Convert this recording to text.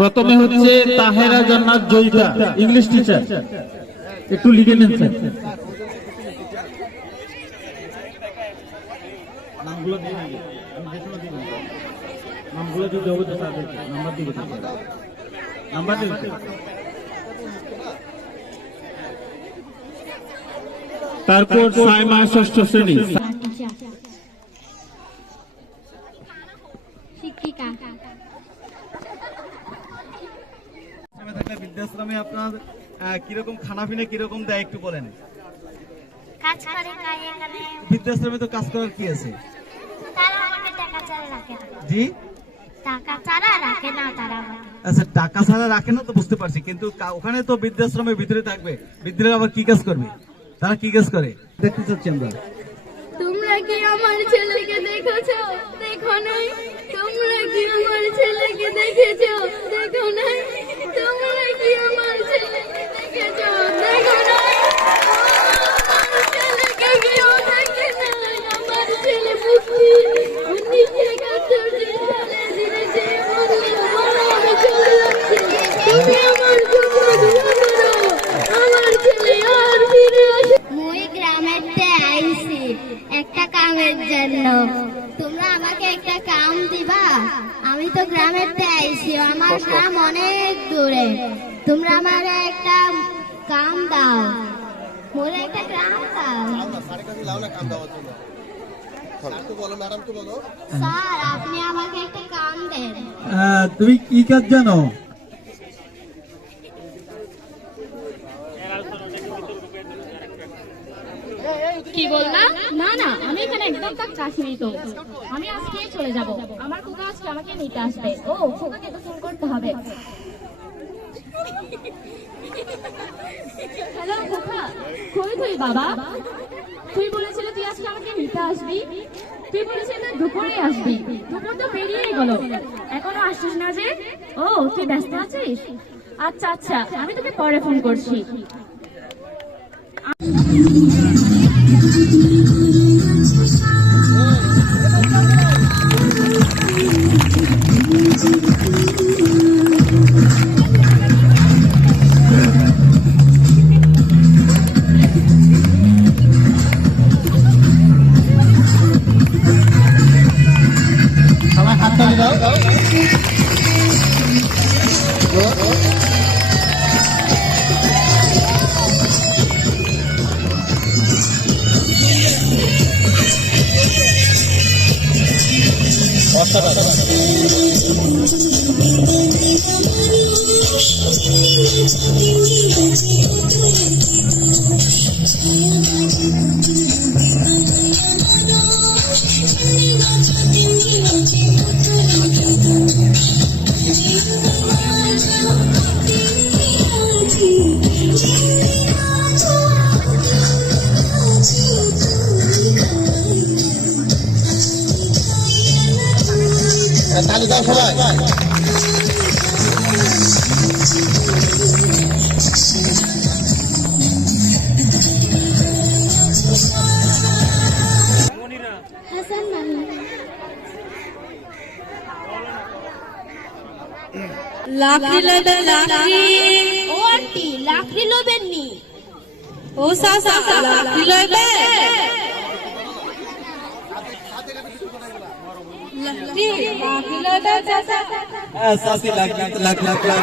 প্রথমে হচ্ছে তাহেরা জান্নাত জয়িতা, ইংলিশ টিচার, একটু লিখে নেন স্যার। নামগুলো দিয়ে নামগুলো দিয়ে দেবো তাদেরকে, নাম্বার দিবে, নাম্বার দিবে। তারপর সাইমা ষষ্ঠ শ্রেণী, শিক্ষিকা। বৃদ্ধাশ্রমে আপনার কিরকম খানা পিনা কিরকম দেয় একটু বলেন। কাজ করে এখানে বৃদ্ধাশ্রমে তো কাজ করার কি আছে? তারা আমাকে টাকা ছাড়া রাখে না। জি, টাকা ছাড়া রাখে না তারা আমাকে। আচ্ছা, টাকা ছাড়া রাখে না তো বুঝতে পারছি, কিন্তু ওখানে তো বৃদ্ধাশ্রমের ভিতরে থাকবে, বৃদ্ধরা আবার কি কাজ করবে? তারা কি কাজ করে দেখতে চাচ্ছি আমরা। তোমরা কি আমার ছেলেকে দেখেছো? দেখো নাই। তোমরা কি আমার ছেলেকে দেখেছো? দেখো নাই। তোমরা কি আমার ছেলেকে দেখেছো? দেখো নাই। আমার ছেলেকে কেউ দেখে নাই। আমার ছেলে বুদ্ধি 1971 সালে দিয়েছে। আমি চলে যাচ্ছি। তুমি আমার জন্য দোয়া করো। আমার ছেলে আর ফিরে আসে। মই গ্রামেতে আইছি একটা কামের জন্য। তোমরা আমাকে একটা কাম দিবা? আমি তো গ্রামেতে আইছি, আমার গ্রাম অনেক দূরে। তোমরা আমার একটা কাম দাও, মোরে একটা কাম দাও। স্যার, আপনি আমাকে একটা কাম দেন। তুমি কি কাজ জানো? কি বললাম? না না, আমি এখানে একদম কাজ আসিনি তো। আমি আজকে চলে যাব। আমার খোকা আজকে আমাকে নিতে আসবে। ও, খোকাকে তো ফোন করতে হবে। হ্যালো খোকা, কই তুই বাবা? তুই বলেছিলি তুই আজকে আমাকে নিতে আসবি। তুই বলেছিলি তুই দুপুরে আসবি। দুপুর তো পেরিয়ে গেল, এখনো আসছিস না যে? ও, তুই ব্যস্ত আছিস? আচ্ছা আচ্ছা, আমি তোকে পরে ফোন করছি। সবাই হাত তালি দাও। তালি দাও সবাই। হাসান মাহি। লাকড়ি লইবে লাকড়ি। ও আন্টি, লাকড়ি লবেননি? ও সাসা লাকড়ি লইবে। লাকড়ি লাকড়ি লইবে চাচা। সাসি লাখ লাখ লাখ লাখ